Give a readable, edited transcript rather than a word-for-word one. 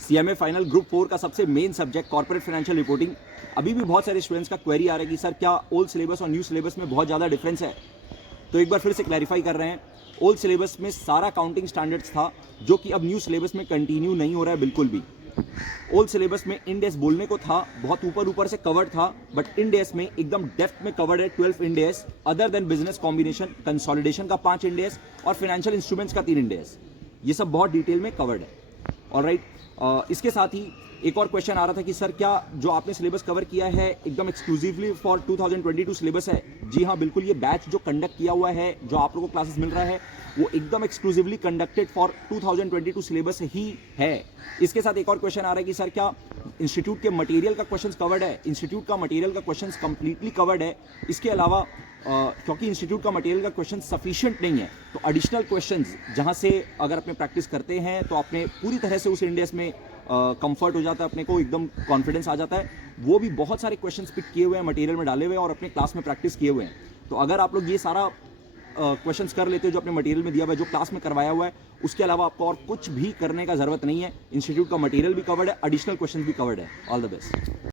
CMA final group 4 का सबसे main subject corporate financial reporting. अभी भी बहुत सारे स्टूडेंट्स का क्वेरी आ रहा है कि सर क्या ओल्ड सिलेबस और न्यू सिलेबस में बहुत ज़्यादा डिफरेंस है। तो एक बार फिर से क्लैरिफाई कर रहे हैं, ओल्ड सिलेबस में सारा काउंटिंग स्टैंडर्ड्स था जो कि अब न्यू सिलेबस में कंटिन्यू नहीं हो रहा है बिल्कुल भी। ओल्ड सिलेबस में इंड एस बोलने को था, बहुत ऊपर ऊपर से कवर्ड था, बट इंड एस में एकदम डेप्थ में कवर्ड है 12 end S other than business combination, consolidation का 5 इंड एस और फाइनेंशियल इंस्ट्रूमेंट्स का 3 इंड एस। ये सब बहुत डिटेल में कवर्ड है। ऑलराइट, इसके साथ ही एक और क्वेश्चन आ रहा था कि सर क्या जो आपने सिलेबस कवर किया है एकदम एक्सक्लूसिवली फॉर 2022 सिलेबस है। जी हाँ, बिल्कुल। ये बैच जो कंडक्ट किया हुआ है, जो आप लोगों को क्लासेस मिल रहा है, वो एकदम एक्सक्लूसिवली कंडक्टेड फॉर 2022 सिलेबस ही है। इसके साथ एक और क्वेश्चन आ रहा है कि सर क्या इंस्टीट्यूट के मटेरियल का क्वेश्चन कवर्ड है। इंस्टीट्यूट का मटेरियल का क्वेश्चन कंप्लीटली कवर्ड है। इसके अलावा क्योंकि इंस्टीट्यूट का मटेरियल का क्वेश्चन सफिशिएंट नहीं है, तो एडिशनल क्वेश्चंस जहां से अगर अपने प्रैक्टिस करते हैं तो अपने पूरी तरह से उस इंडेक्स में कंफर्ट हो जाता है, अपने को एकदम कॉन्फिडेंस आ जाता है। वो भी बहुत सारे क्वेश्चंस पिक किए हुए हैं, मटेरियल में डाले हुए हैं और अपने क्लास में प्रैक्टिस किए हुए हैं। तो अगर आप लोग ये सारा क्वेश्चंस कर लेते हो जो अपने मटेरियल में दिया हुआ है, जो क्लास में करवाया हुआ है, उसके अलावा आपको और कुछ भी करने का जरूरत नहीं है। इंस्टीट्यूट का मटेरियल भी कवर्ड है, एडिशनल क्वेश्चन भी कवर्ड है। All the best.